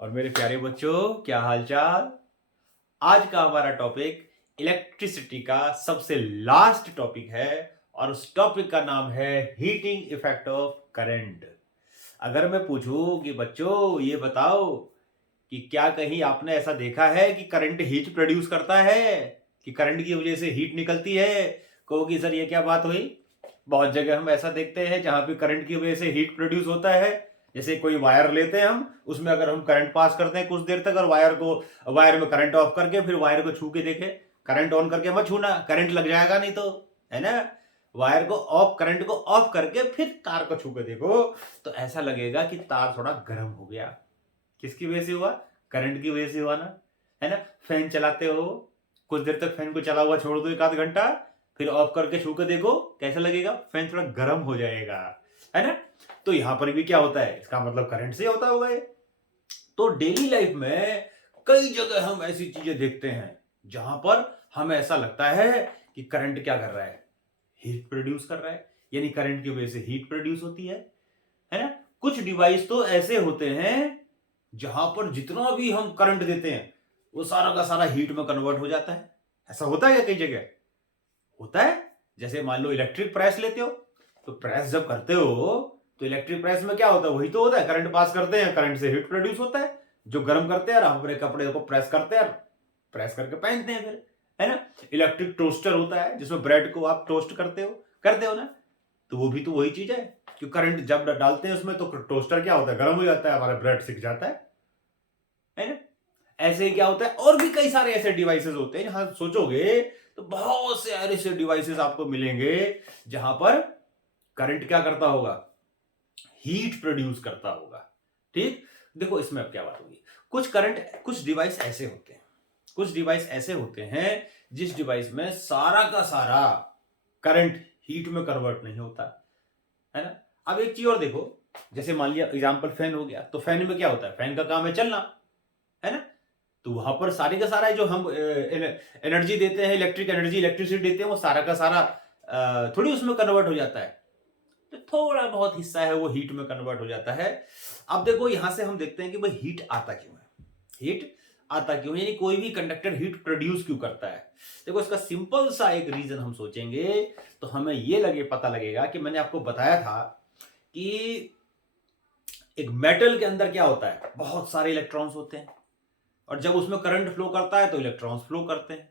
और मेरे प्यारे बच्चों, क्या हालचाल। आज का हमारा टॉपिक इलेक्ट्रिसिटी का सबसे लास्ट टॉपिक है और उस टॉपिक का नाम है हीटिंग इफेक्ट ऑफ करंट। अगर मैं पूछूं कि बच्चों ये बताओ कि क्या कहीं आपने ऐसा देखा है कि करंट हीट प्रोड्यूस करता है, कि करंट की वजह से हीट निकलती है। कहोगे सर ये क्या बात हुई। बहुत जगह हम ऐसा देखते हैं जहां पे करंट की वजह से हीट प्रोड्यूस होता है। जैसे कोई वायर लेते हैं हम, उसमें अगर हम करंट पास करते हैं कुछ देर तक और वायर में करंट ऑफ करके फिर वायर को छू के देखें। करंट ऑन करके मत छूना, करंट लग जाएगा नहीं तो, है ना। वायर को ऑफ, करंट को ऑफ करके फिर तार को छू के देखो तो ऐसा लगेगा कि तार थोड़ा गर्म हो गया। किसकी वजह से हुआ? करंट की वजह से हुआ ना, है ना। फैन चलाते हो, कुछ देर तक फैन को चला हुआ छोड़ दो, एक आध घंटा, फिर ऑफ करके छू के देखो कैसा लगेगा, फैन थोड़ा गर्म हो जाएगा, है ना। तो यहां पर भी क्या होता है, इसका मतलब करंट से होता होगा ये। तो डेली लाइफ में कई जगह हम ऐसी चीजें देखते हैं जहां पर हमें ऐसा लगता है कि करंट क्या कर रहा है, हीट प्रोड्यूस कर रहा है, यानी करंट की वजह से हीट प्रोड्यूस होती है ना। कुछ डिवाइस तो ऐसे होते हैं जहां पर जितना भी हम करंट देते हैं वो सारा का सारा हीट में कन्वर्ट हो जाता है। ऐसा होता है क्या? कई जगह होता है। जैसे मान लो इलेक्ट्रिक प्रेस लेते हो, तो प्रेस जब करते हो तो इलेक्ट्रिक प्रेस में क्या होता है, वही तो होता है, करंट पास करते हैं, करंट से हीट प्रोड्यूस होता है जो गर्म करते हैं और हम अपने कपड़े को प्रेस करते हैं, प्रेस करके पहनते हैं फिर, है ना। इलेक्ट्रिक टोस्टर होता है जिसमें ब्रेड को आप टोस्ट करते हो ना, तो वो भी तो वही चीज है कि करंट जब डालते हैं उसमें तो टोस्टर क्या होता है, गर्म हो जाता है, हमारा ब्रेड सिक जाता है ना। ऐसे ही क्या होता है, और भी कई सारे ऐसे डिवाइसेस होते हैं जहां सोचोगे तो बहुत से ऐसे डिवाइसेस आपको मिलेंगे जहां पर करंट क्या करता होगा, हीट प्रोड्यूस करता होगा। ठीक, देखो इसमें अब क्या बात होगी। कुछ डिवाइस ऐसे होते हैं, कुछ डिवाइस ऐसे होते हैं जिस डिवाइस में सारा का सारा करंट हीट में कन्वर्ट नहीं होता, है ना। अब एक चीज और देखो, जैसे मान लिया एग्जांपल फैन हो गया, तो फैन में क्या होता है, फैन का काम है चलना, है ना। तो वहां पर सारे का सारा जो हम एनर्जी देते हैं, इलेक्ट्रिसिटी देते हैं, वो सारा का सारा थोड़ी उसमें कन्वर्ट हो जाता है। तो थोड़ा बहुत हिस्सा है वो हीट में कन्वर्ट हो जाता है। अब देखो यहां से हम देखते हैं कि भाई हीट आता क्यों है, हीट आता क्यों है, यानी कोई भी कंडक्टर हीट प्रोड्यूस क्यों करता है। देखो इसका सिंपल सा एक रीजन हम सोचेंगे तो हमें ये पता लगेगा कि मैंने आपको बताया था कि एक मेटल के अंदर क्या होता है, बहुत सारे इलेक्ट्रॉन्स होते हैं और जब उसमें करंट फ्लो करता है तो इलेक्ट्रॉन्स फ्लो करते हैं,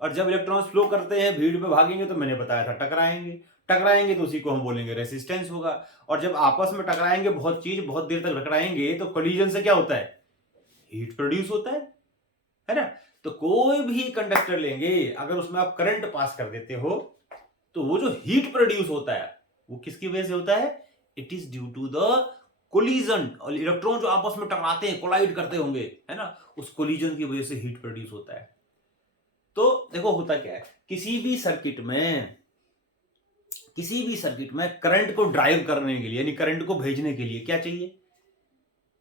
और जब इलेक्ट्रॉन्स फ्लो करते हैं भीड़ में भागेंगे तो मैंने बताया था टकराएंगे, टकराएंगे तो उसी को हम बोलेंगे रेसिस्टेंस होगा। और जब आपस में टकराएंगे, बहुत देर तक टकराएंगे तो कोलिजन से क्या होता है, हीट प्रोड्यूस होता है ना। तो कोई भी कंडक्टर लेंगे, अगर उसमें आप करंट पास कर देते हो तो वो जो हीट प्रोड्यूस होता है वो किसकी वजह से होता है, it is due to the collision. और इलेक्ट्रॉन जो आपस में टकराते हैं, कोलाइड करते होंगे, है ना, उस कोलिजन की वजह से हीट प्रोड्यूस होता है। तो देखो होता क्या है, किसी भी सर्किट में करंट को ड्राइव करने के लिए, यानी करंट को भेजने के लिए क्या चाहिए,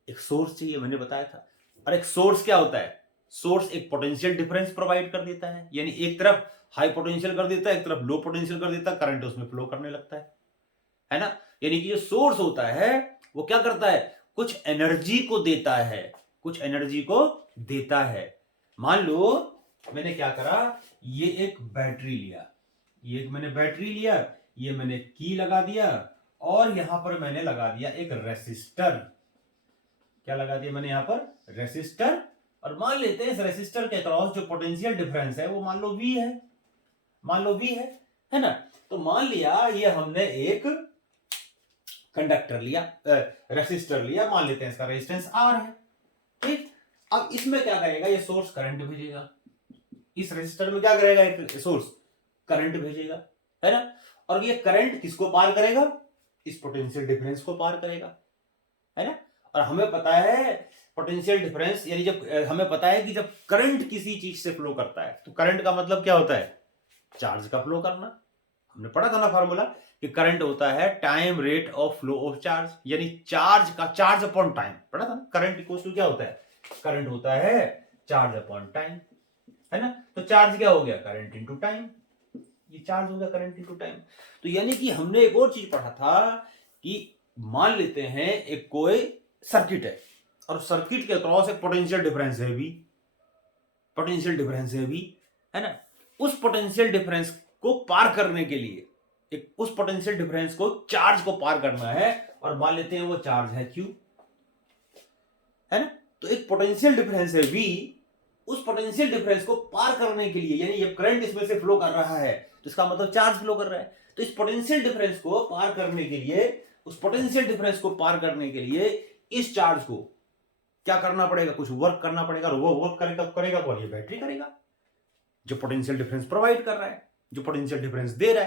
एक सोर्स चाहिए, मैंने बताया था। और एक सोर्स क्या होता है, सोर्स एक पोटेंशियल डिफरेंस प्रोवाइड कर देता है, यानी एक तरफ हाई पोटेंशियल कर देता है, एक तरफ लो पोटेंशियल कर देता है, करंट उसमें फ्लो करने लगता है ना। यानी कि जो सोर्स होता है वो क्या करता है, कुछ एनर्जी को देता है, कुछ एनर्जी को देता है। मान लो मैंने क्या करा, ये एक बैटरी लिया, ये मैंने की लगा दिया और यहां पर मैंने लगा दिया एक रेसिस्टर। क्या लगा दिया मैंने यहां पर, रेसिस्टर। और मान लेते हैं इस रेसिस्टर के अक्रॉस जो पोटेंशियल डिफरेंस है वो मान लो V है, है ना। तो मान लिया ये हमने एक कंडक्टर लिया, रेसिस्टर लिया, मान लेते हैं इसका रेजिस्टेंस R है। ठीक, अब इसमें क्या करेगा, ये सोर्स करंट भेजेगा, इस रेजिस्टर में क्या करेगा, एक सोर्स करंट भेजेगा, है ना। और ये करंट किसको पार करेगा, इस पोटेंशियल डिफरेंस को पार करेगा, है ना। और हमें पता है पोटेंशियल डिफरेंस, यानी जब हमें पता है कि जब करंट किसी चीज से फ्लो करता है तो करंट का मतलब क्या होता है, चार्ज का फ्लो करना। हमने पढ़ा था ना फॉर्मूला कि करंट होता है time rate of flow of charge, यानी चार्ज अपॉन टाइम पढ़ा था ना। करंट इक्वल टू क्या होता है, करंट होता है चार्ज अपॉन टाइम, है ना। तो चार्ज क्या हो गया, करंट इनटू टाइम, ये चार्ज हो गया करंट इनटू टाइम। तो यानी कि हमने एक और चीज पढ़ा था कि मान लेते हैं एक कोई सर्किट है, और सर्किट के अक्रॉस एक पोटेंशियल डिफरेंस है भी, पोटेंशियल डिफरेंस है भी, है ना। उस पोटेंशियल डिफरेंस को पार करने के लिए उस पोटेंशियल डिफरेंस को, चार्ज को पार करना है, और मान लेते हैं वो चार्ज है Q, है ना। तो एक पोटेंशियल डिफरेंस है V, उस पोटेंशियल डिफरेंस को पार करने के लिए, यानी ये करंट इसमें से फ्लो कर रहा है तो इसका मतलब चार्ज फ्लो कर रहा है, तो इस पोटेंशियल डिफरेंस को पार करने के लिए, उस पोटेंशियल डिफरेंस को पार करने के लिए इस चार्ज को क्या करना पड़ेगा, कुछ वर्क करना पड़ेगा, और वो वर्क करेगा कौन, ये बैटरी करेगा, जो पोटेंशियल डिफरेंस प्रोवाइड कर रहा है, जो पोटेंशियल डिफरेंस दे रहा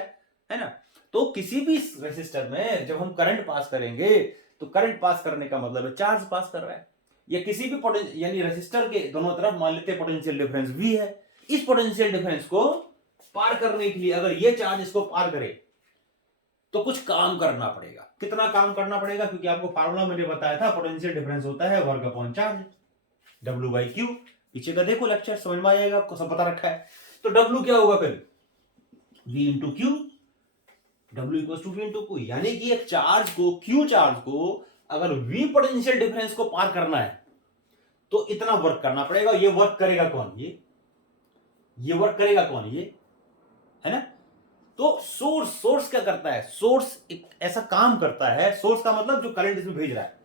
है ना। तो किसी भी रेसिस्टर में जब हम करंट पास करेंगे तो करंट पास करने का मतलब है चार्ज पास कर रहा है, या किसी भी यानी रेसिस्टर के दोनों तरफ मान लेते हैं पोटेंशियल डिफरेंस V है, इस पोटेंशियल डिफरेंस को पार करने के लिए अगर ये चार्ज इसको पार करे तो कुछ काम करना पड़ेगा। कितना काम करना पड़ेगा, क्योंकि आपको फार्मूला मैंने बताया था, पोटेंशियल डिफरेंस होता है वर्क अपॉन चार्ज, W/Q। पीछे का देखो लेक्चर, समझ में आएगा, आपको सब पता रखा है। तो W क्या होगा फिर, V into Q, W equal to V into Q, यानी कि एक चार्ज को, Q चार्ज को अगर V पोटेंशियल डिफरेंस को पार करना है तो इतना वर्क करना पड़ेगा। ये वर्क करेगा कौन, ये वर्क करेगा कौन, ये, है ना। तो सोर्स क्या करता है, सोर्स एक ऐसा काम करता है, सोर्स का मतलब जो करंट इसमें भेज रहा है,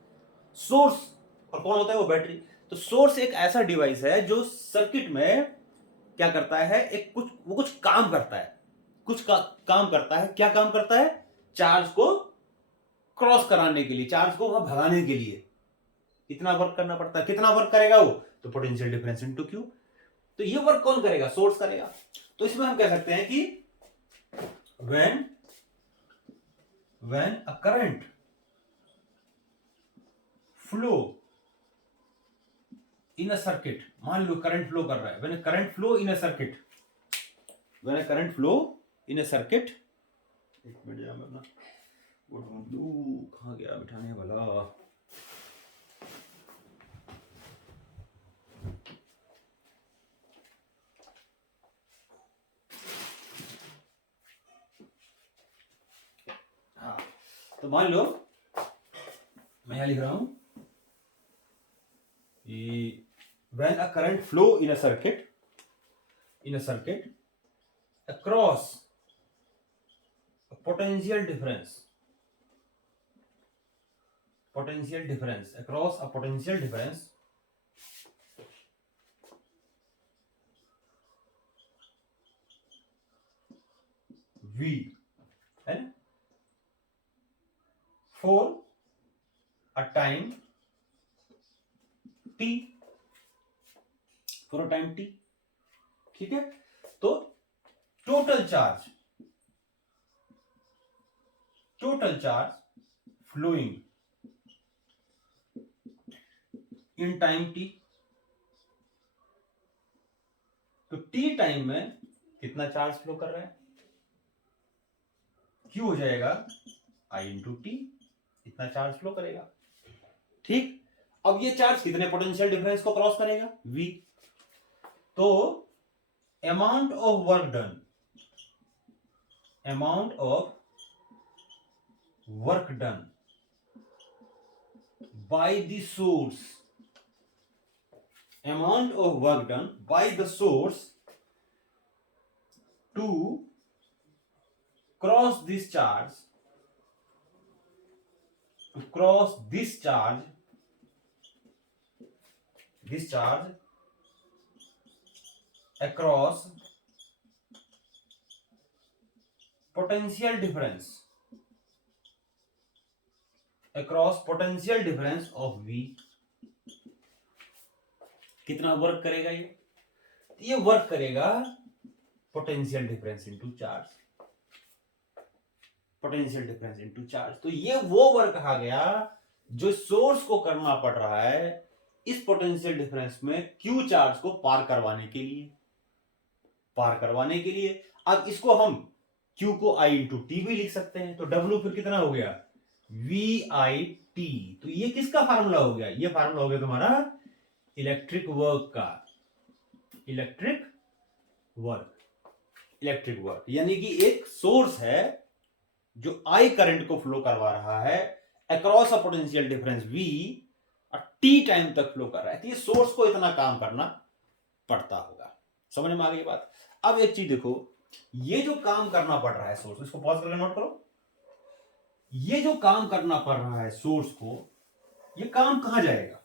सोर्स, और कौन होता है वो बैटरी। तो सोर्स एक ऐसा डिवाइस है जो सर्किट में क्या करता है, वो कुछ काम करता है, काम करता है। क्या काम करता है, चार्ज को क्रॉस कराने के लिए, चार्ज को वहां भगाने के लिए कितना वर्क करना पड़ता है, कितना वर्क करेगा वो, तो पोटेंशियल डिफरेंस इनटू Q। तो ये वर्क कौन करेगा, सोर्स करेगा। तो इसमें हम कह सकते हैं कि when a current flow in a circuit, मान लो करंट फ्लो कर रहा है, when a current flow in a circuit, एक मिनट जरा मैं अपना वो ढूंढ लूं, कहां गया बिठाने वाला। हाँ, तो मान लो मैं यहां लिख रहा हूं कि when a current flow in a circuit across a potential difference across a potential difference V, है ना, for a time t, for a time t, ठीक है। तो total charge flowing in time t, तो t टाइम में कितना charge flow कर रहा है, Q हो जाएगा I इंटू टी, इतना चार्ज फ्लो करेगा, ठीक। अब ये चार्ज कितने पोटेंशियल डिफरेंस को क्रॉस करेगा, V। तो amount of work done by the source, amount of work done by the source to cross this charge, across potential difference of V, कितना वर्क करेगा ये वर्क करेगा पोटेंशियल डिफरेंस इनटू चार्ज, तो ये वो work कहा गया जो सोर्स को करना पड़ रहा है इस पोटेंशियल डिफरेंस में Q चार्ज को पार करवाने के लिए। अब इसको हम Q को I इंटू टी भी लिख सकते हैं, तो W फिर कितना हो गया, VI/T। तो ये किसका फार्मूला हो गया, ये फार्मूला हो गया तुम्हारा इलेक्ट्रिक वर्क, यानी कि एक सोर्स है जो I करंट को फ्लो करवा रहा है across a potential difference V, और टी टाइम तक फ्लो कर रहा है, तो ये सोर्स को इतना काम करना पड़ता होगा। समझ में आ गई बात। अब एक चीज देखो, ये जो काम करना पड़ रहा है सोर्स, इसको पॉज करके नोट करो, ये जो काम करना पड़ रहा है सोर्स को, ये काम कहां जाएगा,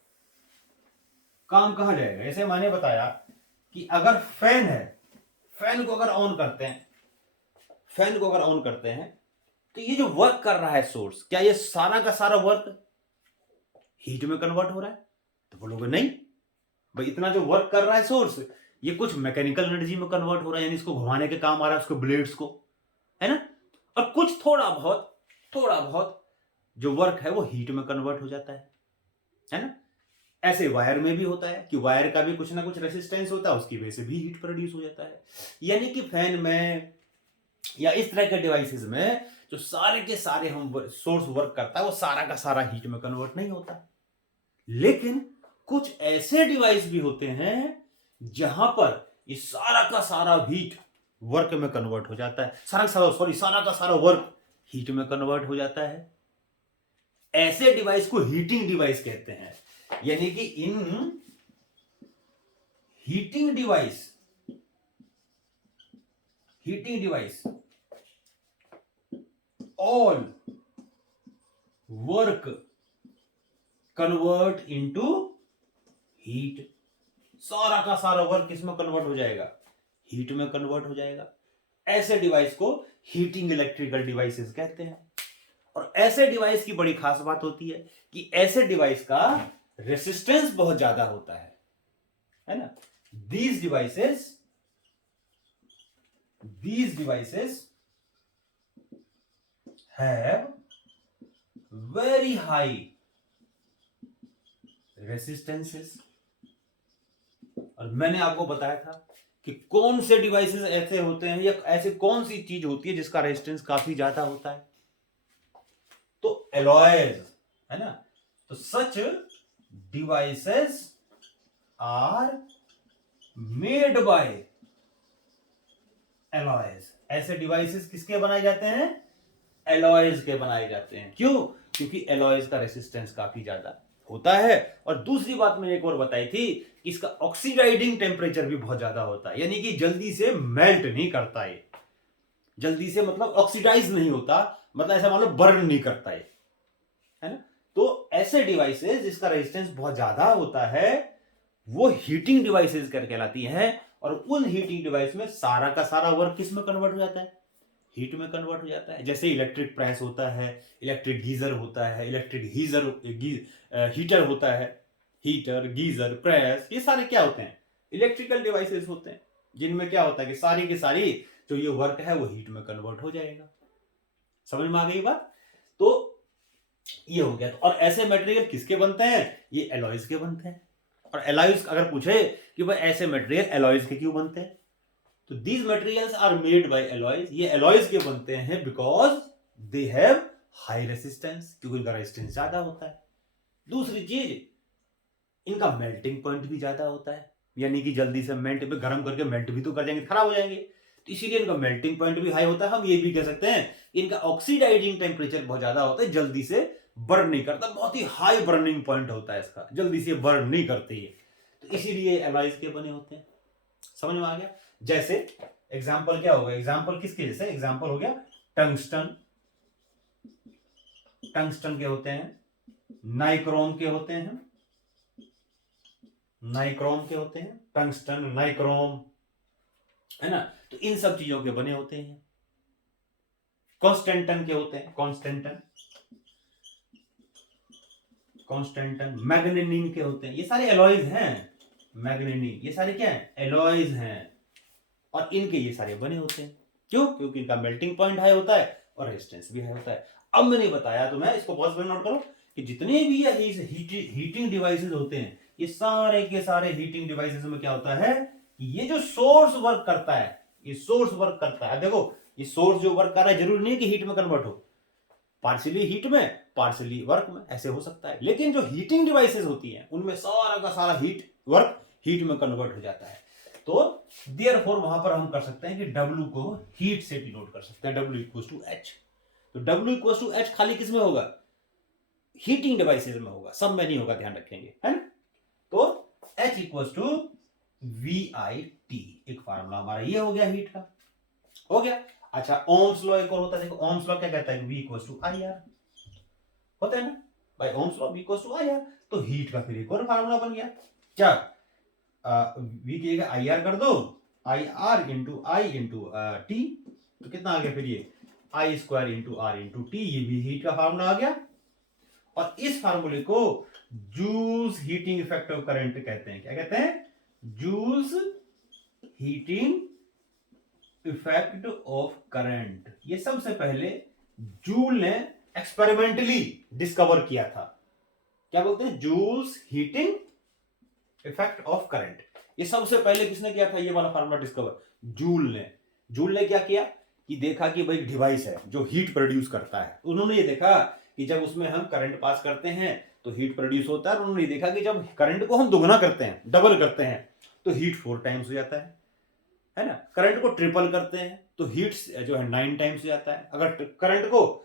काम कहां जाएगा। जैसे मैंने बताया कि अगर फैन है, फैन को अगर ऑन करते हैं, फैन को अगर ऑन करते हैं, तो ये जो वर्क कर रहा है सोर्स, क्या ये सारा का सारा वर्क हीट में कन्वर्ट हो रहा है? तो बोलोगे नहीं भाई, इतना जो वर्क कर रहा है सोर्स, ये कुछ मैकेनिकल एनर्जी में कन्वर्ट हो रहा है, यानी इसको घुमाने के काम आ रहा है उसके ब्लेड्स को, है ना। और कुछ थोड़ा बहुत जो वर्क है वो हीट में कन्वर्ट हो जाता है ना। ऐसे वायर में भी होता है कि वायर का भी कुछ ना कुछ रेसिस्टेंस होता है, उसकी वजह से भी हीट प्रोड्यूस हो जाता है। यानी कि फैन में या इस तरह के डिवाइसेस में जो सारे के सारे हम सोर्स वर्क करता है, वो सारा का सारा हीट में कन्वर्ट नहीं होता। लेकिन कुछ ऐसे डिवाइस भी होते हैं जहां पर ये सारा का सारा हीट वर्क में कन्वर्ट हो जाता है, सारा का सारा वर्क हीट में कन्वर्ट हो जाता है। ऐसे डिवाइस को हीटिंग डिवाइस कहते हैं। यानी कि इन heating device all work convert into heat. सारा का सारा वर्क किसमें कन्वर्ट हो जाएगा, हीट में कन्वर्ट हो जाएगा। ऐसे डिवाइस को हीटिंग इलेक्ट्रिकल डिवाइसेस कहते हैं। और ऐसे डिवाइस की बड़ी खास बात होती है कि ऐसे डिवाइस का रेसिस्टेंस बहुत ज्यादा होता है ना। these devices have very high resistances। और मैंने आपको बताया था कि कौन से डिवाइसेस ऐसे होते हैं या ऐसे कौन सी चीज होती है जिसका रेजिस्टेंस काफी ज्यादा होता है। तो एलॉयज, है ना। तो such devices are made by alloys. ऐसे डिवाइसेस किसके बनाए जाते हैं, एलॉयज के बनाए जाते हैं। क्यों? क्योंकि एलॉयज का रेसिस्टेंस काफी ज्यादा होता है। और दूसरी बात मैंने एक और बताई थी कि इसका ऑक्सीडाइजिंग टेम्परेचर भी बहुत ज्यादा होता है, यानी कि जल्दी से मेल्ट नहीं करता है, जल्दी से मतलब ऑक्सीडाइज नहीं होता, मतलब ऐसा मतलब बर्न नहीं करता है ना। तो ऐसे डिवाइसेस जिसका रेजिस्टेंस बहुत ज्यादा होता है वो हीटिंग डिवाइसेस करके कहलाती हैं। और उन हीटिंग डिवाइस में सारा का सारा वर्क किस में कन्वर्ट हो जाता है, हीट में कन्वर्ट हो जाता है। जैसे इलेक्ट्रिक प्रेस होता है, इलेक्ट्रिक गीजर होता है, इलेक्ट्रिक हीटर होता है, हीटर, गीजर, प्रेस, ये सारे क्या होते हैं, इलेक्ट्रिकल डिवाइसेस होते हैं, जिनमें क्या होता है कि सारी की सारी जो ये वर्क है वो हीट में कन्वर्ट हो जाएगा। समझ में आ गई बात। तो ये हो गया। और ऐसे मटेरियल किसके बनते हैं, ये एलॉयज के बनते हैं। और एलॉयज अगर पूछे कि भाई ऐसे मटेरियल एलॉयज के क्यों बनते हैं, तो these materials are made by alloys. ये एलॉयज के बनते हैं because they have high resistance, क्योंकि इनका रेसिस्टेंस ज्यादा होता है। दूसरी चीज, इनका मेल्टिंग पॉइंट भी ज्यादा होता है, यानी कि जल्दी से मेल्ट पे गर्म करके मेल्ट भी तो कर जाएंगे, खराब हो जाएंगे, तो इसीलिए इनका मेल्टिंग पॉइंट भी हाई होता है। हम ये भी कह सकते हैं इनका ऑक्सीडाइजिंग टेम्परेचर बहुत ज्यादा होता है, जल्दी से बर्न नहीं करता, बहुत ही हाई बर्निंग पॉइंट होता है इसका, जल्दी से बर्न नहीं करते ये, तो इसीलिए एलॉयज के बने होते हैं। समझ में आ गया। जैसे एग्जाम्पल क्या होगा, एग्जाम्पल किसके जैसे, एग्जाम्पल हो गया टंगस्टन। टंगस्टन के होते हैं, नाइक्रोम के होते हैं, नाइक्रोम के होते हैं, टंगस्टन, नाइक्रोम, है ना। तो इन सब चीजों के बने होते हैं। कॉन्स्टेंटन के होते हैं, कॉन्स्टेंटन, मैग्नेनिन के होते हैं, ये सारे एलॉयज हैं। मैग्नेनिन, ये सारे क्या है, एलॉयज हैं। और इनके ये सारे बने होते हैं। क्यों? क्योंकि इनका मेल्टिंग पॉइंट हाई होता है और रेजिस्टेंस भी हाई होता है। अब मैंने बताया, तो मैं इसको पॉज पर नोट करो कि जितने भी ये हीटिंग डिवाइसेस होते हैं, ये सारे के सारे हीटिंग डिवाइसेस में क्या होता है कि ये जो सोर्स वर्क करता है, ये सोर्स वर्क करता है। देखो ये सोर्स जो वर्क कर रहा है जरूरी नहीं कि हीट में कन्वर्ट हो, पार्शियली हीट में, पार्शियली वर्क में, ऐसे हो सकता है। लेकिन जो हीटिंग डिवाइसेस होती हैं उनमें सारा का सारा वर्क हीट में कन्वर्ट हो जाता है। तो देयरफॉर वहां पर हम कर सकते हैं कि W को हीट से डिनोट कर सकते हैं, W इक्वल टू H। तो W इक्वल टू H खाली किस में होगा, हीटिंग डिवाइसेज में होगा, सब में नहीं होगा, ध्यान रखेंगे, है ना। तो H इक्वल्स टू VIT, एक फार्मूला हमारा ये हो गया हीट का, हो गया। अच्छा, ओम्स लॉ एक और होता है, देखो ओम्स लॉ क्या कहता है, V इक्वल्स टू IR होता है ना, by Ohm's law V equals to IR। तो हीट का फिर एक और फार्मूला बन गया, क्या V की जगह IR कर दो, IR into I into T, तो कितना आ गया फिर ये I square into R into T, ये भी हीट का फार्मूला आ गया। और इस फार्मूले को Joule's heating effect of current कहते हैं, क्या कहते हैं, Joule's heating effect of current. ये सबसे पहले जूल ने एक्सपेरिमेंटली डिस्कवर किया था, क्या बोलते हैं, Joule's heating effect of current. ये सबसे पहले किसने किया था ये वाला फार्मूला डिस्कवर, जूल ने। जूल ने क्या किया कि देखा कि भाई डिवाइस है जो हीट प्रोड्यूस करता है, उन्होंने ये देखा कि जब उसमें हम करंट पास करते हैं तो हीट प्रोड्यूस होता है, और उन्होंने देखा कि जब करंट को हम दुगना करते हैं, डबल करते हैं, तो हीट 4 टाइम्स हो जाता है ना। करंट को ट्रिपल करते हैं तो हीट जो है 9 टाइम्स हो जाता है। अगर करंट को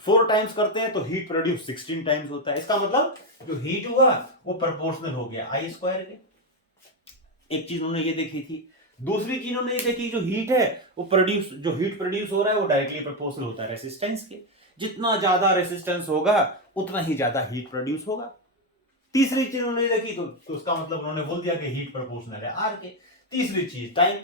4 टाइम्स करते हैं तो हीट प्रोड्यूस 16 टाइम्स होता है। इसका मतलब जो हीट हुआ वो प्रोपोर्शनल हो गया I स्क्वायर के। एक चीज उन्होंने ये देखी थी। दूसरी चीज उन्होंने ये देखी, जो हीट है वो प्रोड्यूस, जो हीट प्रोड्यूस हो रहा है वो डायरेक्टली प्रोपोर्शनल होता है रेसिस्टेंस के। जितना ज्यादा रेसिस्टेंस होगा उतना ही ज्यादा हीट प्रोड्यूस होगा। तीसरी चीज उन्होंने देखी तो उसका मतलब उन्होंने बोल दिया कि हीट प्रोपोर्शनल है आर के। तीसरी चीज टाइम,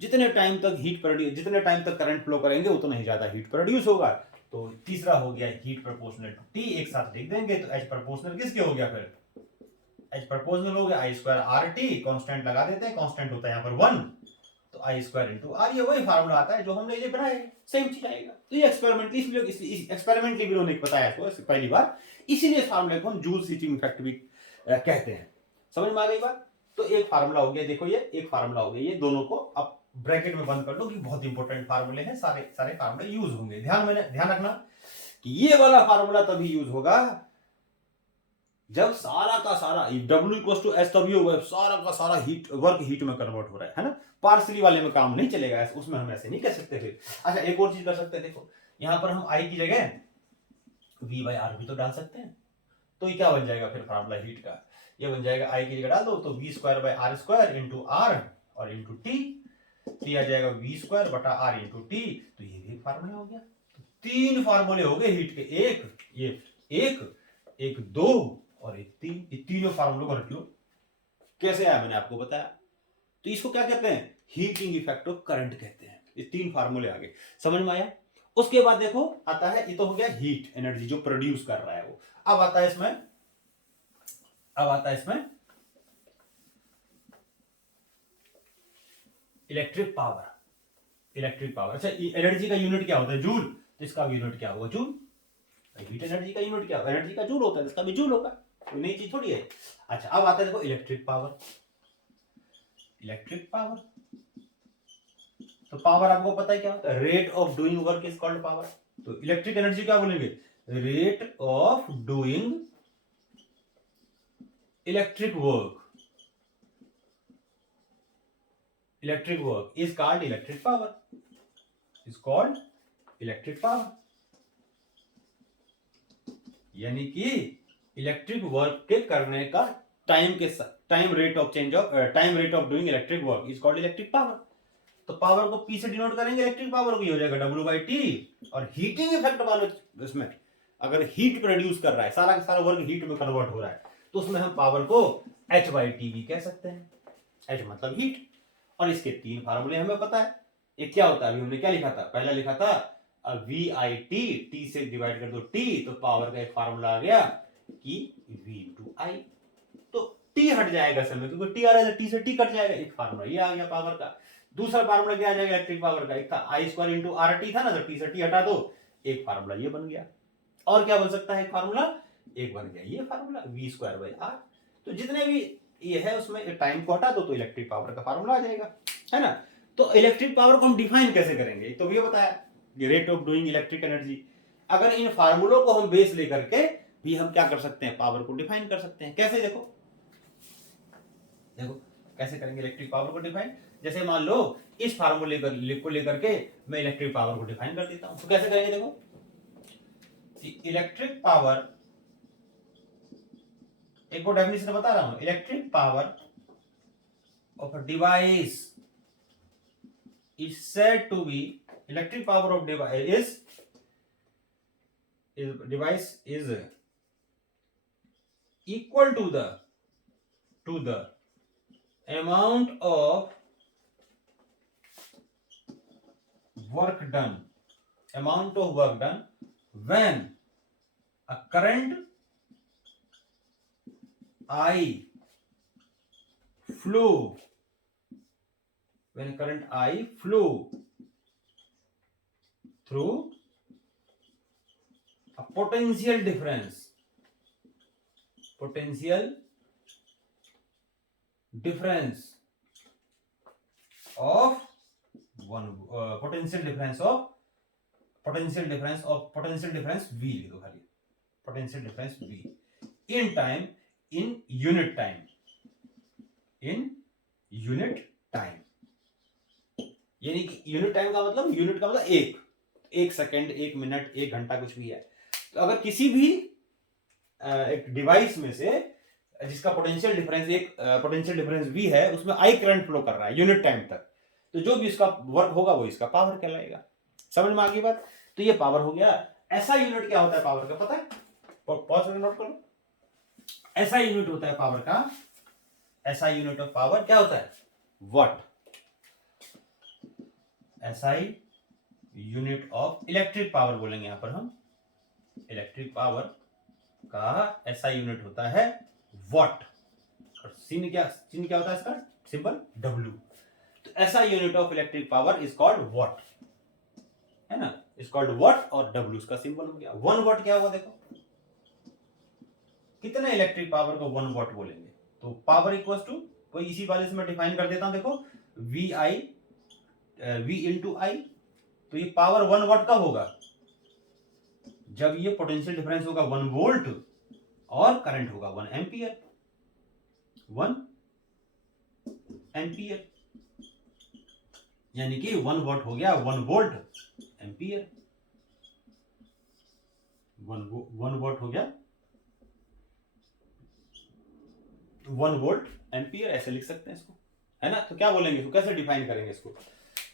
जितने टाइम तक हीट प्रोड्यूस, जितने टाइम तक करंट फ्लो करेंगे उतना ही ज्यादा हीट प्रोड्यूस होगा। तो तीसरा हो गया हीट प्रोपोर्शनल टू टी, एक साथ लिख देंगे तो एच प्रोपोर्शनल किसके हो गया, फिर एच प्रोपोर्शनल हो गया आई स्क्वायर आर टी, कॉन्स्टेंट लगा देते हैं, कॉन्स्टेंट होता है यहाँ पर 1, तो आई स्क्वायर इंटू आर, ये वही फार्मूला आता है जो हमने ये बनाया, सेम चीज आएगा। तो ये एक्सपेरिमेंटली भी उन्होंने बताया इसको पहली बार, इसीलिए इस फार्मूले को हम जूल्स हीटिंग इफेक्ट भी कहते हैं। समझ में आ गई बात। तो एक फार्मूला हो गया, देखो ये एक फार्मूला हो गया, ये दोनों को अब ब्रैकेट में बंद कर लो कि बहुत इंपॉर्टेंट फार्मूले हैं, सारे सारे फार्मूले यूज होंगे। ध्यान रखना कि ये वाला फार्मूला तभी यूज होगा जब सारा का सारा W इक्वल टू एस तभी होगा, सारा का सारा हीट वर्क हीट में कन्वर्ट हो रहा है ना। पार्सली वाले में काम नहीं चलेगा, उसमें हम ऐसे नहीं कह सकते फिर। अच्छा, एक और चीज कर सकते हैं, देखो यहां पर हम आई की जगह V बाई आर भी तो डाल सकते हैं। तो ये क्या बन जाएगा फिर फार्मूला हीट का, ये बन जाएगा आई की जगह डाल दो तो V square by R square into R और इंटू टी आ जाएगा V स्क्वायर बटा आर इंटू टी। तो ये भी फार्मूला हो गया। तो 3 फार्मूले हो गए हीट के, एक 2 और एक 3। ये तीनों फार्मूलों को रख लो। कैसे आया मैंने आपको बताया। तो इसको क्या कहते हैं, हीटिंग इफेक्ट ऑफ करंट कहते हैं। ये 3 फार्मूले आ गए, समझ में आया। उसके बाद देखो आता है, ये तो हो गया हीट एनर्जी जो प्रोड्यूस कर रहा है वो। अब आता है इसमें इलेक्ट्रिक पावर। अच्छा, एनर्जी का यूनिट क्या होता है, जूल। तो इसका भी यूनिट क्या होगा, जूल। हीट एनर्जी का यूनिट क्या होगा, एनर्जी का जूल होता है, इसका भी जूल होगा, कोई नई चीज थोड़ी है। अच्छा, अब आता है देखो इलेक्ट्रिक पावर। तो पावर आपको पता है क्या होता है, rate of doing work is called power. तो इलेक्ट्रिक एनर्जी क्या बोलेंगे, rate of doing electric work is called electric power, यानी कि इलेक्ट्रिक वर्क के करने का time rate of doing electric work is called electric power. तो पावर को P से डिनोट करेंगे, इलेक्ट्रिक पावर को हो जाएगा W बाई टी। और हीटिंग इफेक्ट वाले इसमें अगर हीट प्रोड्यूस कर रहा है, सारा का सारा वर्क हीट में कन्वर्ट हो रहा है, तो उसमें हम पावर को H बाई टी भी कह सकते हैं। H मतलब हीट। और इसके 3 फार्मूले हमें पता है। एक क्या होता है, अभी हमने क्या लिखा था, पहला लिखा था VIT, T से डिवाइड कर दो T, तो पावर का एक फार्मूला आ गया कि V इंटू आई। तो T हट जाएगा समय, क्योंकि T आ रहा है, T से T कट जाएगा, एक फार्मूला ये आ गया पावर का। दूसरा फार्मूला क्या आ जाएगा इलेक्ट्रिक पावर का, एक था आई स्क्वायर इंटू आर टी था ना, तो T से T हटा दो, एक फार्मूला ये बन गया। और क्या बन सकता है एक फार्मूला, एक बन गया ये formula V square by R. तो जितने भी ये है उसमें टाइम को हटा दो तो इलेक्ट्रिक पावर का फार्मूला आ जाएगा, है ना। तो इलेक्ट्रिक पावर को हम डिफाइन कैसे करेंगे, तो ये बताया, rate of doing electric energy. अगर इन फार्मूलों को हम बेस लेकर के भी हम क्या कर सकते हैं, पावर को डिफाइन कर सकते हैं। कैसे, देखो कैसे करेंगे इलेक्ट्रिक पावर को डिफाइन। जैसे मान लो इस फार्मूले को लेकर के मैं इलेक्ट्रिक पावर को डिफाइन कर देता हूं, तो कैसे करेंगे, देखो इलेक्ट्रिक पावर, एक और डेफिनेशन बता रहा हूं, electric power of a device is said to be, electric power of device is equal to the amount of work done when a current I flow through a potential difference of potential difference V, लिख दो खाली potential difference V in time, in unit time, यानी कि unit time का मतलब, unit का मतलब एक सेकंड, एक मिनट, एक घंटा, कुछ भी है। तो अगर किसी भी एक डिवाइस में से जिसका पोटेंशियल डिफरेंस V है, उसमें I करंट फ्लो कर रहा है यूनिट टाइम तक, तो जो भी इसका वर्क होगा वो इसका पावर कहलाएगा। समझ में आ गई बात? तो ये पावर हो गया। ऐसा यूनिट क्या होता है पावर का, पता है? पॉज में नोट करो। ऐसा यूनिट होता है पावर का, ऐसा यूनिट ऑफ पावर क्या होता है? What. SI unit of electric power बोलेंगे यहां पर हम, इलेक्ट्रिक पावर का SI यूनिट होता है वॉट। और चिन्ह क्या होता है इसका? Simple W। तो SI unit of electric power is called what, है ना, इज कॉल्ड वॉट, और W उसका सिंबल हो गया। 1 वॉट क्या होगा देखो, कितने इलेक्ट्रिक पावर को 1 वॉट बोलेंगे? तो पावर इक्वल्स टू, कोई इसी वाले से मैं डिफाइन कर देता हूं, देखो V इंटू आई। तो ये पावर 1 वॉट कब होगा? जब ये पोटेंशियल डिफरेंस होगा 1 वोल्ट और करंट होगा 1 एम्पियर। यानी कि 1 वॉट हो गया 1 वोल्ट एम्पियर। 1 वॉट हो गया 1 वोल्ट एम्पियर, ऐसे लिख सकते हैं इसको, है ना। तो क्या बोलेंगे इसको, कैसे डिफाइन करेंगे इसको?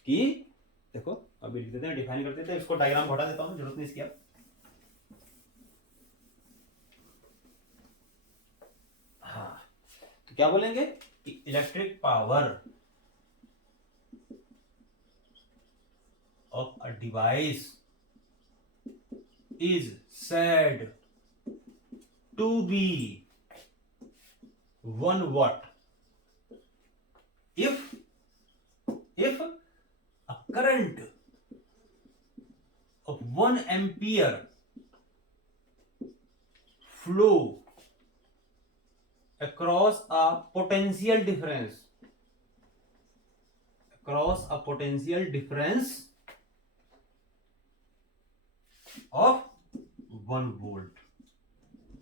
कि देखो अभी लिख देते हैं, डिफाइन कर देते हैं इसको, डायग्राम हटा देता हूं, जरूरत नहीं इसकी। हाँ, तो क्या बोलेंगे कि electric power of a device is said to be 1 watt if a current of 1 ampere flow across a potential difference of 1 volt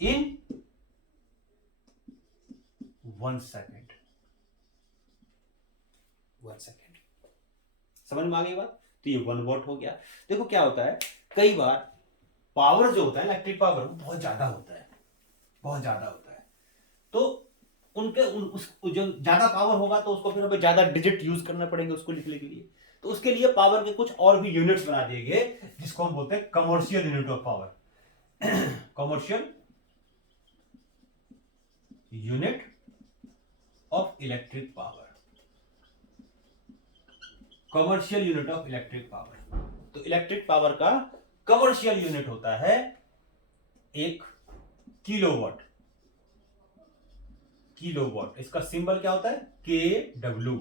in 1 second। समझ में आ गई बात? तो ये 1 वॉट हो गया। देखो क्या होता है, कई बार पावर जो होता है, इलेक्ट्रिक पावर, बहुत ज्यादा होता है, तो उनके जो ज्यादा पावर होगा तो उसको फिर हमें ज्यादा डिजिट यूज करना पड़ेंगे उसको लिखने के लिए। तो उसके लिए पावर के कुछ और भी यूनिट्स बना दिए गए, जिसको हम बोलते हैं commercial unit of power. Commercial unit of electric power, commercial unit of electric power. तो इलेक्ट्रिक पावर का कमर्शियल यूनिट होता है 1 किलोवाट। इसका सिंबल क्या होता है? KW।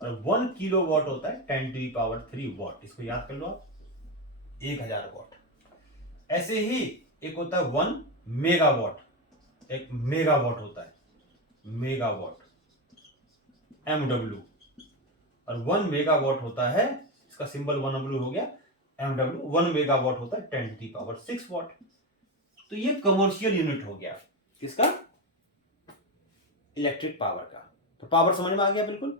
और 1 किलोवाट होता है 10⁻³ वॉट। इसको याद कर लो आप, 1000 वॉट। ऐसे ही एक होता है 1 मेगावाट, एक मेगावाट होता है मेगावाट, MW। और 1 मेगावाट होता है, इसका सिंबल 1W हो गया, MW। 1 मेगावाट होता है 10⁶ वॉट। तो ये कमर्शियल यूनिट हो गया किसका? इलेक्ट्रिक पावर का। तो पावर समझ में आ गया बिल्कुल,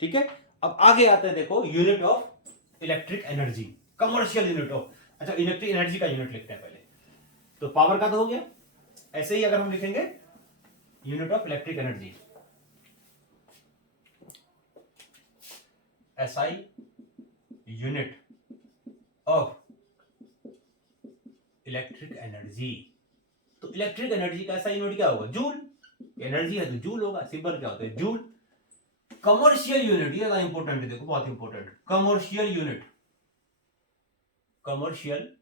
ठीक है। अब आगे आते हैं, देखो unit of electric energy, commercial unit of. अच्छा, इलेक्ट्रिक एनर्जी का यूनिट लिखते हैं पहले। तो पावर का तो हो गया। ऐसे ही अगर हम लिखेंगे unit of electric energy, SI unit of electric energy, तो इलेक्ट्रिक एनर्जी का SI यूनिट क्या होगा? जूल। एनर्जी है तो जूल होगा, सिंपल क्या होता है? जूल। कमर्शियल यूनिट, ये ज्यादा इंपॉर्टेंट है, देखो बहुत important, commercial unit, commercial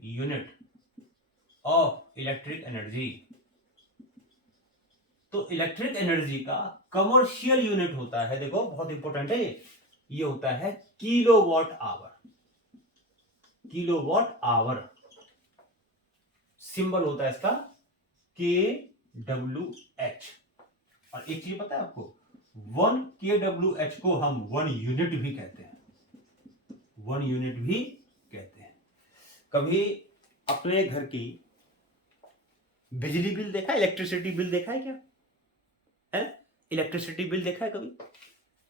unit of electric energy. तो इलेक्ट्रिक एनर्जी का कमर्शियल यूनिट होता है, देखो बहुत इंपॉर्टेंट है ये होता है kilowatt hour, kilowatt hour. Symbol होता है इसका KWH। और एक चीज पता है आपको, 1 KWH को हम 1 यूनिट भी कहते हैं, 1 यूनिट भी कहते हैं। कभी अपने घर की बिजली बिल देखा है, इलेक्ट्रिसिटी बिल देखा है क्या? है, इलेक्ट्रिसिटी बिल देखा है कभी?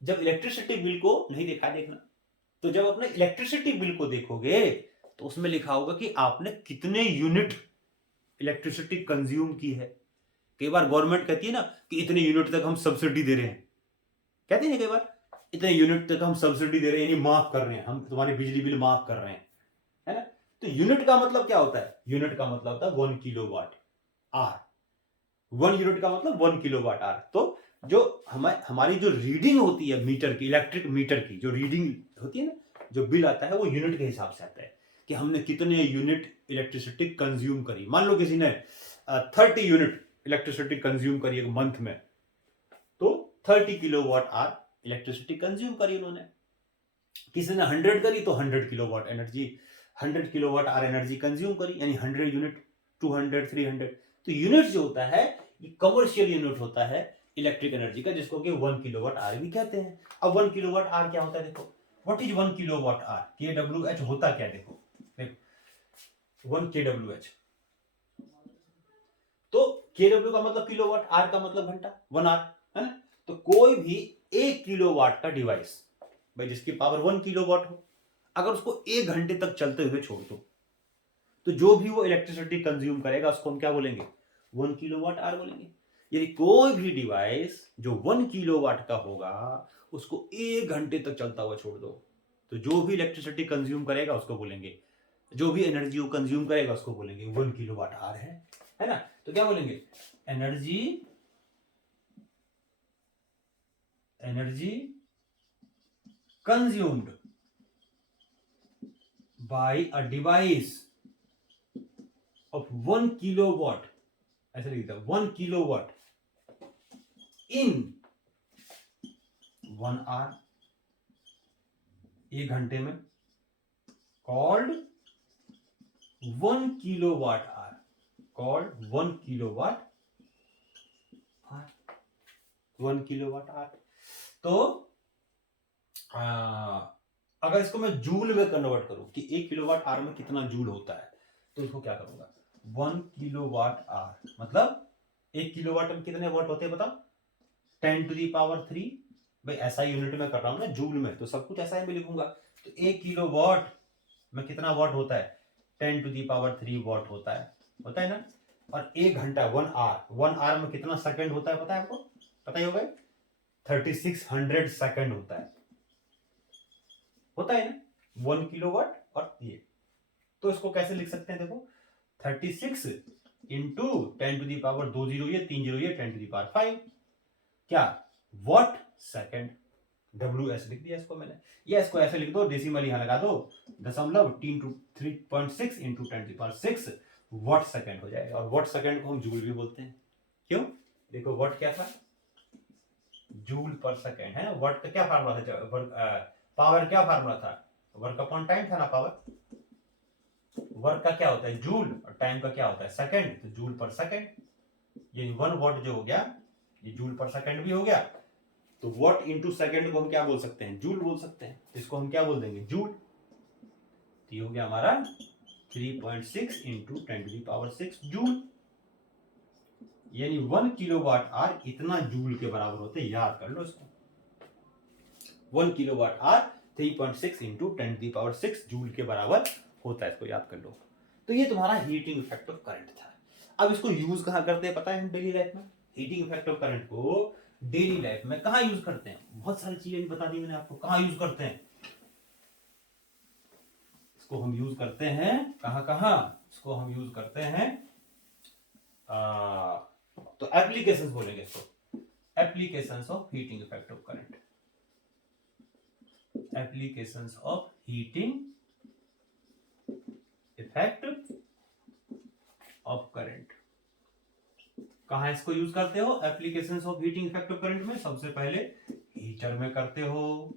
जब इलेक्ट्रिसिटी बिल को नहीं देखा, देखना, तो जब अपने इलेक्ट्रिसिटी बिल को देखोगे तो उसमें लिखा होगा कि आपने कितने यूनिट इलेक्ट्रिसिटी कंज्यूम की है। कई बार गवर्नमेंट कहती है ना कि इतने यूनिट तक हम सब्सिडी दे रहे हैं, कहती है ना कई बार, इतने यूनिट तक हम सब्सिडी दे रहे हैं, यानी माफ कर रहे हैं, हम तुम्हारी बिजली बिल माफ कर रहे हैं, है ना। तो यूनिट का मतलब क्या होता है? यूनिट का मतलब होता है 1 किलोवाट आवर। 1 यूनिट का मतलब 1 किलोवाट आवर। तो जो हमारी जो रीडिंग होती है मीटर की, इलेक्ट्रिक मीटर की जो रीडिंग होती है ना, जो बिल आता है वो यूनिट के हिसाब से आता है कि हमने कितने यूनिट इलेक्ट्रिसिटी कंज्यूम करी। मान लो किसी ने 30 यूनिट इलेक्ट्रिसिटी कंज्यूम करी एक मंथ में, तो 30 किलोवाट आवर इलेक्ट्रिसिटी कंज्यूम करी उन्होंने। किसी ने 100 करी तो 100 kilowatt energy, 100 kilowatt hour energy consume करी, यानी 100 यूनिट, 200, 300। तो यूनिट जो होता है ये कमर्शियल यूनिट होता है इलेक्ट्रिक एनर्जी का, जिसको कि 1 किलोवाट आवर भी कहते हैं। अब 1 किलोवाट आवर क्या होता है? देखो, what is 1 kilowatt our? KWH होता क्या? देखो 1 KWH, तो KW का मतलब किलोवाट, आर का मतलब घंटा, 1 आवर, है ना। तो कोई भी 1 किलोवाट का डिवाइस, भाई जिसकी पावर 1 किलोवाट हो, अगर उसको 1 घंटे तक चलते हुए छोड़ दो, तो जो भी वो इलेक्ट्रिसिटी कंज्यूम करेगा उसको हम क्या बोलेंगे? 1 किलोवाट आवर बोलेंगे। यदि कोई भी डिवाइस जो 1 किलोवाट का होगा उसको 1 घंटे तक चलता हुआ छोड़ दो, तो जो भी इलेक्ट्रिसिटी कंज्यूम करेगा उसको बोलेंगे, जो भी एनर्जी वो कंज्यूम करेगा उसको बोलेंगे 1 किलोवाट आवर है ना। तो क्या बोलेंगे? Energy, energy consumed by a device of 1 kilowatt, ऐसे लिखता है 1 किलोवाट इन 1 आवर, 1 घंटे में, called 1 kilowatt our, called 1 kilowatt our, 1 kilowatt our. तो अगर इसको मैं जूल में कन्वर्ट करूं कि 1 किलोवाट आवर में कितना जूल होता है, तो इसको क्या करूंगा? 1 किलोवाट आवर मतलब 1 किलोवाट में कितने वाट होते हैं बताओ? 10 टू दी पावर 3। भाई ऐसा यूनिट में कर रहा हूं ना जूल में, तो सब कुछ ऐसा ही मैं लिखूंगा। तो 1 किलोवाट में कितना वाट होता है? 10 टू दी पावर 3 वाट होता है ना। और 1 घंटा 1 आवर, 1 आवर में कितना सेकंड होता है पता है आपको? पता ही होगा, 3600 सेकंड होता है ना 1 किलोवाट। और ये तो इसको कैसे लिख सकते हैं? देखो 36 into 10 to the power 2 zero, ये 3 जीरो, ये 10 टू दी पावर 5, क्या वॉट सेकंड। WS लिख दिया इसको मैंने, या इसको ऐसे लिख दो, डेसिमल यहां लगा दो, दशमलव 3.6 into 10 to the power 6 watt second हो जाएगा। और वॉट सेकंड को हम जूल भी बोलते हैं। क्यों? देखो वॉट क्या था? जूल पर सेकंड, है ना। वॉट का क्या फार्मूला था? पावर क्या फार्मूला था? वर्क अपॉन टाइम था ना। पावर, वर्क का क्या होता है? जूल, और टाइम का क्या होता है? सेकंड। तो जूल पर सेकंड, ये 1 वॉट जो हो गया ये जूल पर सेकंड भी हो गया। तो वॉट इंटू सेकंड को हम क्या बोल सकते हैं? जूल बोल सकते हैं। इसको हम क्या बोल देंगे? जूल। तो ये हो गया हमारा 3.6 into 10 to the power 6 joule, यानी 1 किलोवाट आवर इतना जूल के बराबर होते हैं। याद कर लो इसको, 1 kilowatt hour 3.6 into 10 to the power 6 joule के बराबर होता है। इसको याद कर लो। तो ये तुम्हारा हीटिंग इफेक्ट ऑफ करंट था। अब इसको यूज कहाँ करते हैं पता है हम डेली लाइफ में? हीटिंग इफेक्ट ऑफ करंट को डेली लाइफ में कहाँ यूज करते हैं? बहुत सारी चीजें बता दी मैंने आपको कहाँ यूज करते हैं। इसको हम यूज करते हैं कहाँ कहाँ? इसको हम यूज करते हैं तो एप्लीकेशंस बोलेंगे इसको, applications of heating effect of current, applications of heating effect of current. कहां इसको यूज करते हो? Applications of heating effect of current में सबसे पहले हीटर में करते हो,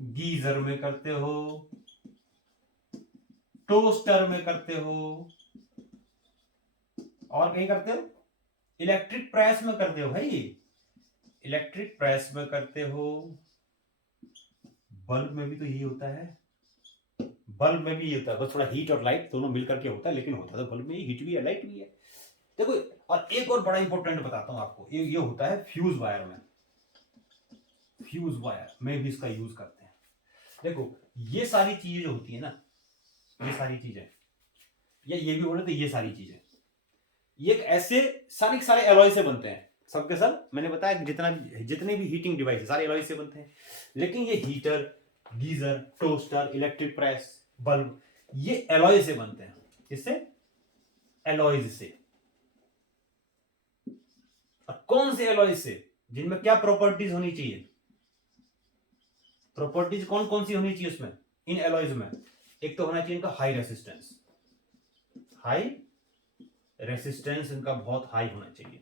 गीजर में करते हो, टोस्टर में करते हो, और कहीं करते हो? इलेक्ट्रिक प्रेस में करते हो भाई, इलेक्ट्रिक प्रेस में करते हो। बल्ब में भी तो यही होता है, बल्ब में भी ये होता है, बस थोड़ा हीट और लाइट दोनों मिलकर के होता है, लेकिन होता तो बल्ब में हीट भी है लाइट भी है। देखो, और एक और बड़ा इंपॉर्टेंट बताता हूं आपको, ये होता है फ्यूज वायर में, फ्यूज वायर में भी इसका यूज करते हैं। देखो ये सारी चीजें जो होती है ना, ये सारी चीजें, या ये भी बोले तो ये सारी चीजें, ये ऐसे सारे के सारे एलॉय से बनते हैं, सबके सब मैंने बताया कि जितने भी हीटिंग डिवाइस है सारे एलॉय से बनते हैं। लेकिन ये heater, geyser, toaster, electric press, bulb, ये एलॉय से बनते हैं। इससे एलॉयज से। और कौन से एलॉय से? जिनमें क्या प्रॉपर्टीज होनी चाहिए? प्रॉपर्टीज कौन कौन सी होनी चाहिए उसमें, इन एलॉयज में? एक तो होना चाहिए इनका हाई रेसिस्टेंस, हाई रेसिस्टेंस इनका बहुत हाई होना चाहिए,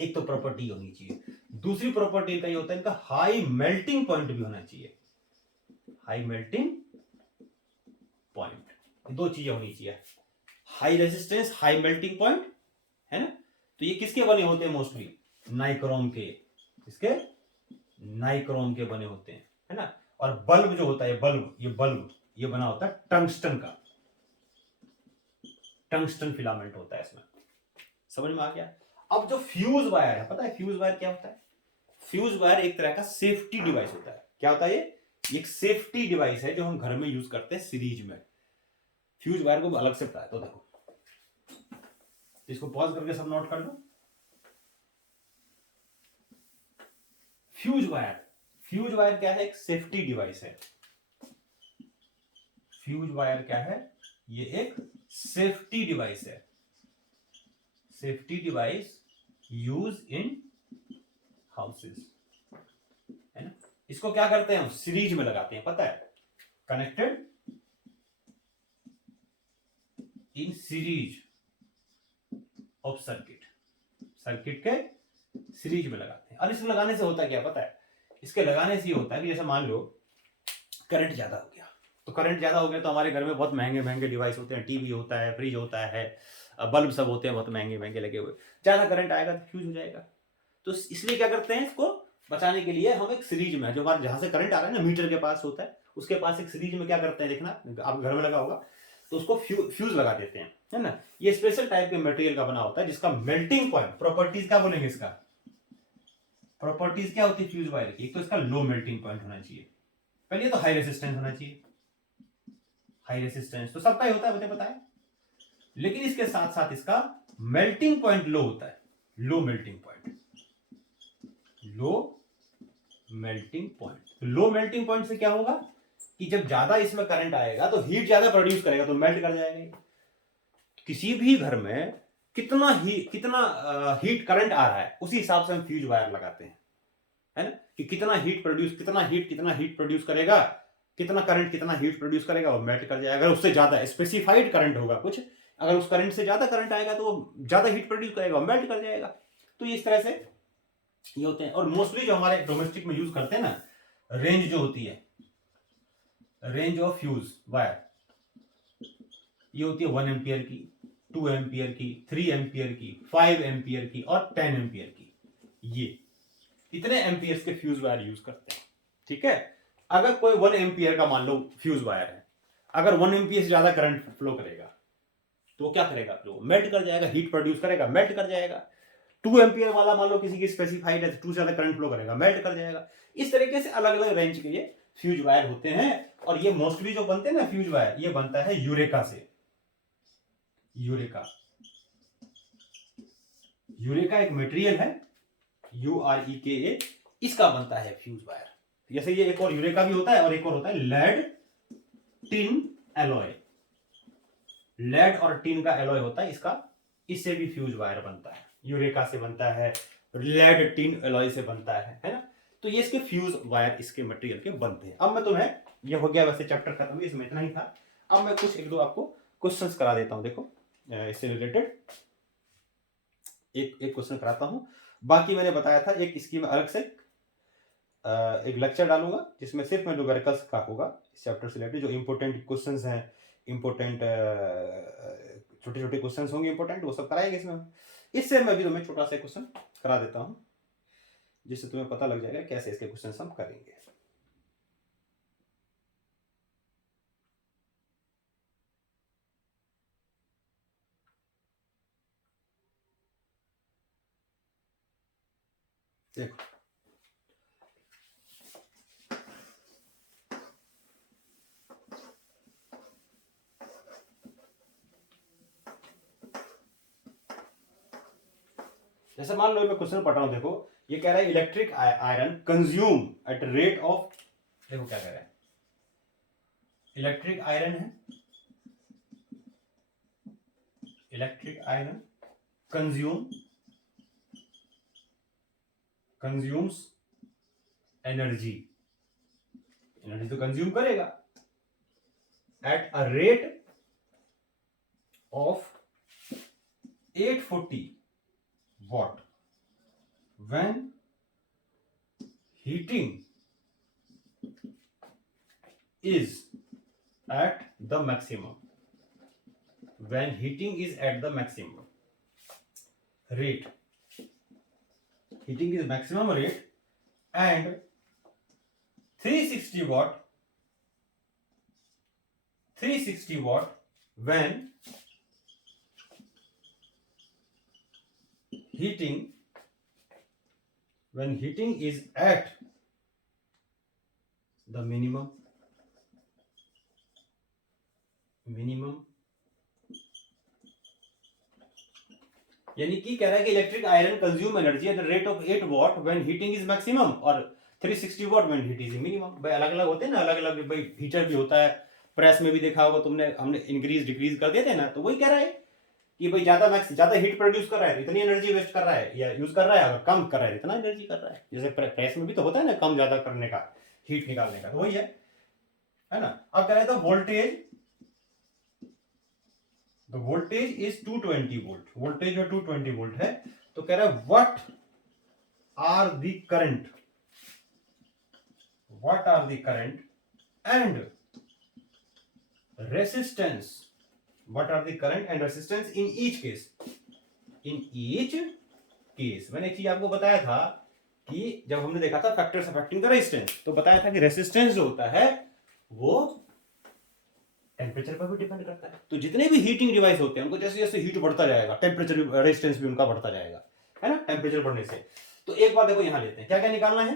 एक तो प्रॉपर्टी होनी चाहिए। दूसरी प्रॉपर्टी का ये होता है इनका हाई मेल्टिंग पॉइंट भी होना चाहिए, हाई मेल्टिंग पॉइंट, दो चीजें होनी चाहिए, high resistance, high melting point, है ना। तो ये किसके बने होते हैं? मोस्टली नाइक्रोम के, इसके नाइक्रोम के बने होते हैं, है ना। और बल्ब जो होता है, बल्ब ये बना होता है टंगस्टन का, टंगस्टन फिलामेंट होता है इसमें। समझ में आ गया? अब जो फ्यूज वायर है, पता है फ्यूज वायर क्या होता है? फ्यूज वायर एक तरह का सेफ्टी डिवाइस होता है। क्या होता है ये? एक सेफ्टी डिवाइस है जो हम घर में यूज करते हैं सीरीज में। फ्यूज वायर को अलग से बताया, तो देखो इसको पॉज करके सब नोट कर लो। फ्यूज वायर क्या है? एक सेफ्टी डिवाइस है। फ्यूज वायर क्या है? ये एक सेफ्टी डिवाइस है, safety device use in houses, है ना। इसको क्या करते हैं हम? सीरीज में लगाते हैं, पता है, connected in series of circuit के सीरीज में लगाते हैं। और इसको लगाने से होता क्या पता है? इसके लगाने से ये होता है कि जैसे मान लो करंट ज्यादा हो गया, तो करंट ज्यादा हो गया तो हमारे घर में बहुत महंगे महंगे डिवाइस होते हैं, टीवी होता है, फ्रिज होता है, बल्ब सब होते हैं बहुत महंगे महंगे लगे हुए, ज्यादा करंट आएगा तो फ्यूज हो जाएगा। तो इसलिए क्या करते हैं, इसको बचाने के लिए हम एक सीरीज में, जो हमारे जहां से करंट आ रहा है ना, मीटर के पास होता है, उसके पास एक सीरीज में क्या करते हैं, देखना आप घर में लगा होगा, तो उसको फ्यूज लगा देते हैं, है ना। ये स्पेशल टाइप के मटेरियल का बना होता है जिसका मेल्टिंग पॉइंट, प्रॉपर्टीज क्या बोलेंगे इसका? प्रॉपर्टीज क्या होती है फ्यूज वायर की? एक तो इसका लो मेल्टिंग पॉइंट होना चाहिए, पहले तो हाई रेसिस्टेंस होना चाहिए, हाई रेसिस्टेंस तो सबका ही होता है, मुझे पता है। लेकिन इसके साथ साथ इसका मेल्टिंग पॉइंट लो होता है, low melting point, low melting point. Low melting point से क्या होगा कि जब ज्यादा इसमें करंट आएगा तो हीट ज्यादा प्रोड्यूस करेगा, तो मेल्ट कर जाएगा। किसी भी घर में कितना हीट करंट आ रहा है उसी हिसाब से हम फ्यूज वायर लगाते हैं, है ना, कि कितना हीट प्रोड्यूस करेगा, कितना करंट कितना हीट प्रोड्यूस करेगा, और मेल्ट कर जाएगा। अगर उससे ज्यादा स्पेसिफाइड करंट होगा कुछ, अगर उस करंट से ज्यादा करंट आएगा तो वो ज्यादा हीट प्रोड्यूस करेगा और मेल्ट कर जाएगा। तो इस तरह से ये होते हैं। और मोस्टली जो हमारे डोमेस्टिक में यूज करते हैं ना, रेंज जो होती है, रेंज ऑफ फ्यूज वायर, ये होती है 1 एम्पियर की, 2 एम्पियर की, 3 एम्पियर की, 5 एम्पियर की और 10 एम्पियर की। ये इतने एम्पियर्स के फ्यूज वायर यूज करते हैं, ठीक है। अगर कोई 1 एम्पियर का मान लो फ्यूज वायर है, अगर 1 एम्पियर से ज्यादा करंट फ्लो करेगा तो क्या करेगा? फ्लो मेल्ट कर जाएगा, हीट प्रोड्यूस करेगा, मेल्ट कर जाएगा। 2 एम्पियर वाला मान लो किसी की स्पेसिफाइड है, 2 से ज्यादा करंट फ्लो करेगा, मेल्ट कर जाएगा। इस तरीके से अलग अलग रेंज के ये फ्यूज वायर होते हैं। और ये मोस्टली जो बनते हैं ना फ्यूज वायर, ये बनता है यूरेका से। यूरेका। यूरेका एक मटेरियल है, UREKA, इसका बनता है फ्यूज वायर। जैसे ये एक और यूरेका भी होता है और एक और होता है लेड टिन एलॉय। लेड और टिन का एलॉय होता है इसका, इससे भी फ्यूज वायर बनता है। यूरेका से बनता है, लेड टिन एलॉय से बनता है ना। तो ये इसके फ्यूज वायर इसके मटेरियल के बनते हैं। अब मैं तुम्हें, ये हो गया वैसे चैप्टर खत्म, इसमें इतना ही था। अब मैं कुछ एक दो आपको क्वेश्चंस करा देता हूं। देखो इससे रिलेटेड एक एक क्वेश्चन कराता हूं। बाकी मैंने बताया था एक इसकी मैं अलग से एक लेक्चर डालूंगा जिसमें सिर्फ मैं न्यूमेरिकल्स का होगा इस चैप्टर से रिलेटेड। जो इंपॉर्टेंट क्वेश्चंस हैं, इंपॉर्टेंट छोटे छोटे क्वेश्चंस होंगे इंपॉर्टेंट, वो सब कराएंगे इसमें। इससे मैं भी तुम्हें छोटा सा क्वेश्चन करा देता हूं जिससे तुम्हें पता लग जाएगा कैसे इसके क्वेश्चंस हम करेंगे। देखो जैसे मान लो मैं क्वेश्चन पढ़ रहा हूं। देखो ये कह रहा है electric iron consume at rate of, देखो क्या कह रहा है, इलेक्ट्रिक आयरन है, electric iron consumes energy, energy तो कंज्यूम करेगा at a rate of 840 watt when heating is at the maximum, when heating is at the maximum rate, heating is maximum rate, and 360 watt when heating is at the minimum यानी कि कह रहा है कि electric iron consume energy at the rate of 8 what when heating is maximum और 360 what when heat is minimum. भाई अलग अलग होते हैं ना, अलग अलग भाई हीटर भी होता है, प्रेस में भी देखा होगा तुमने, हमने इंक्रीज डिक्रीज कर देते हैं ना। तो वही कह रहा है कि भाई ज्यादा हीट प्रोड्यूस कर रहा है इतनी एनर्जी वेस्ट कर रहा है या यूज कर रहा है, अगर कम कर रहा है इतना एनर्जी कर रहा है। जैसे प्रेस में भी तो होता है ना कम ज्यादा करने का, हीट निकालने का, तो वही है ना। अब कह रहे तो वोल्टेज इज 220 वोल्ट, वोल्टेज जो 220 वोल्ट है। तो कह रहा है what are the current and resistance, what are the current and resistance in each case. मैंने एक चीज आपको बताया था कि जब हमने देखा था फैक्टर्स अफेक्टिंग द रेजिस्टेंस, तो बताया था कि रेजिस्टेंस जो होता है वो टेम्परेचर पर भी डिपेंड करता है। तो जितने भी हीटिंग डिवाइस होते हैं उनको जैसे जैसे हीट बढ़ता जाएगा टेम्परेचर रेजिस्टेंस भी उनका बढ़ता जाएगा, है ना, टेम्परेचर बढ़ने से। तो एक बात देखो यहां लेते हैं, क्या क्या निकालना है,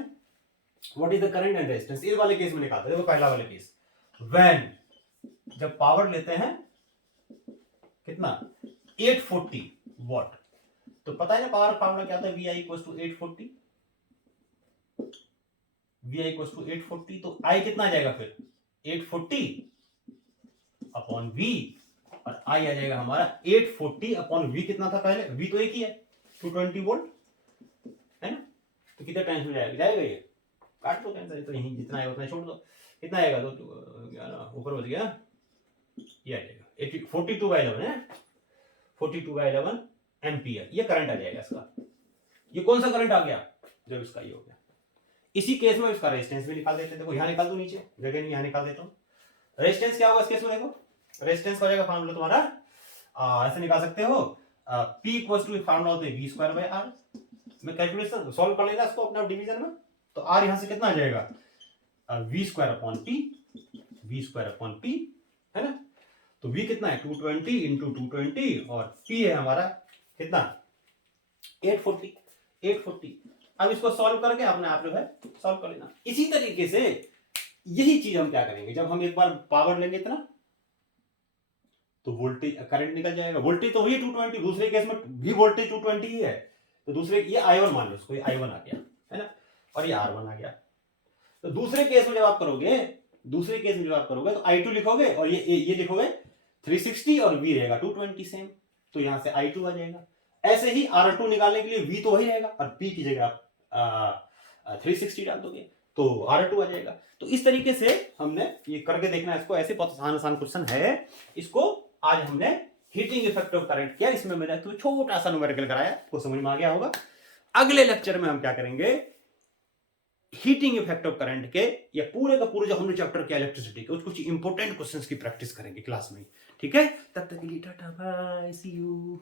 what is the current and resistance. इस वाले केस में निकालते हैं। देखो पहला वाला केस, व्हेन जब पावर लेते हैं कितना 840 वॉट, तो पता है ना पावर फॉर्मूला क्या था, VI equal to 840, VI equal to 840। तो I कितना आ जाएगा फिर 840 अपॉन V, और I आ जाएगा हमारा 840 अपॉन V। कितना था पहले, V तो एक ही है 220 वोल्ट, है ना। तो कितना टाइम में जाएगा ये, काट दो कैंसर, तो यही जितना है उतना छोड़ दो। कितना आएगा, तो ऊपर बच गया, ये आ जाएगा 42/11 है, 42/11 एम्पियर, ये करंट आ जाएगा इसका। ये कौन सा करंट आ गया, जब इसका ये हो गया। इसी केस में इसका रेजिस्टेंस भी निकाल देते हैं। देखो यहां निकाल दो, नीचे जगह नहीं, यहां निकाल देता हूं। रेजिस्टेंस क्या होगा इस केस में, देखो रेजिस्टेंस का हो जाएगा फार्मूला तुम्हारा ऐसे निकाल सकते हो, P इक्वल टू फार्मूला होता है V²/R। मैं कैलकुलेशन सॉल्व कर लेना इसको अपना डिवीजन में, तो R यहां से कितना आ जाएगा V²/P, V²/P, है ना। तो V कितना है 220 इंटू 220 और P है हमारा कितना 840। अब इसको सॉल्व करके अपने आप जो है सॉल्व कर लेना। इसी तरीके से यही चीज हम क्या करेंगे, जब हम एक बार पावर लेंगे इतना, तो वोल्टेज करंट निकल जाएगा। वोल्टेज तो वही है 220, दूसरे केस में भी वोल्टेज 220 ही है। तो दूसरे ये I1 मान लो, इसको ये I1 आ गया है ना, और ये R1 आ गया। तो दूसरे केस में जब आप करोगे, दूसरे केस में जब आप करोगे तो I2 लिखोगे और ये लिखोगे 360 और V रहेगा 220 सेम, तो यहां से I2 आ जाएगा। ऐसे ही R2 निकालने के लिए V तो वही रहेगा और P की जगह आप 360 डाल दोगे तो R2 आ जाएगा। तो इस तरीके से हमने ये करके देखना है इसको, ऐसे बहुत आसान आसान क्वेश्चन है। इसको आज हमने हीटिंग इफेक्ट ऑफ करंट किया, इसमें मैंने तो छोटा सा न्यूमेरिकल कराया, आपको समझ में आ गया होगा। अगले लेक्चर में हम क्या करेंगे, हीटिंग इफेक्ट ऑफ करंट के या पूरे का पूरे जो हमने चैप्टर किया इलेक्ट्रिसिटी के, कुछ इंपॉर्टेंट क्वेश्चंस की प्रैक्टिस करेंगे क्लास में। ठीक है, तब तक के लिए टाटा बाय, सी यू।